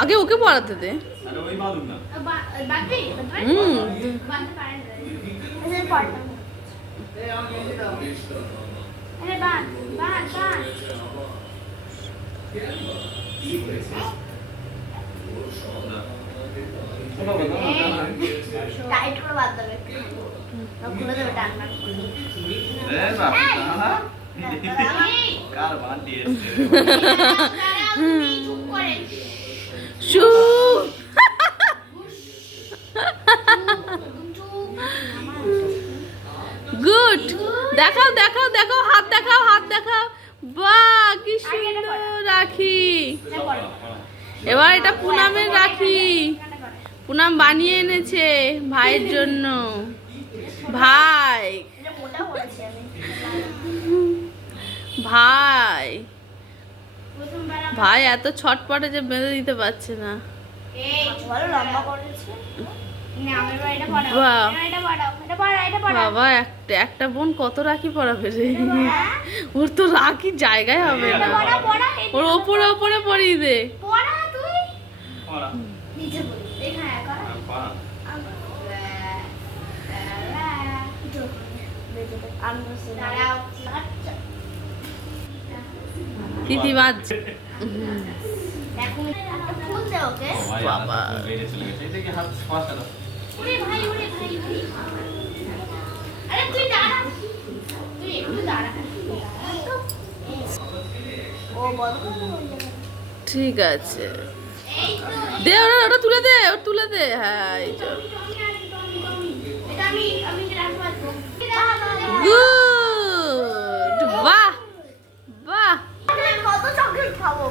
আগে ওকে পড়াতে দে। টাইট করে বাদ দেবে, খুলে দেবে টান্না। গুড, দেখাও দেখাও দেখাও, হাত দেখাও, হাত দেখাও। বাহ, কি সুন্দর রাখি। এবার এটা পুনামের রাখি। পুনাম বানিয়ে এনেছে ভাইয়ের জন্য। ভাই ভাই ভাই এত ছটপটে যে বেঁধে দিতে পারছে না। বাবা, একটা বোন কত রাখি পরাবে রে? ওর তো রাখি জায়গায় হবে না, ওর ওপরে ওপরে পরিয়ে দে। তিথি বাজছে। বাবা, ঠিক আছে, দে ওটা তুলে দে, ওটা তুলে দে। হ্যাঁ, এই তো গুড। বাহ বাহ, কত চকলেট খাবো।